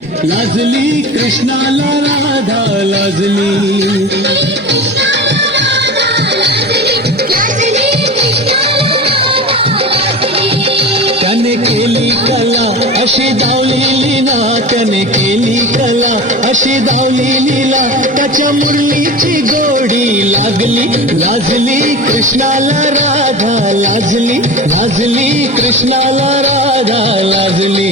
लाजली कृष्णाला राधा लाजली त्याने केली कला अशी दावलेली ना त्याने केली कला अशी दावली लीला त्याच्या मुरलीची गोडी लागली लाजली कृष्णाला राधा लाजली लाजली कृष्णाला राधा लाजली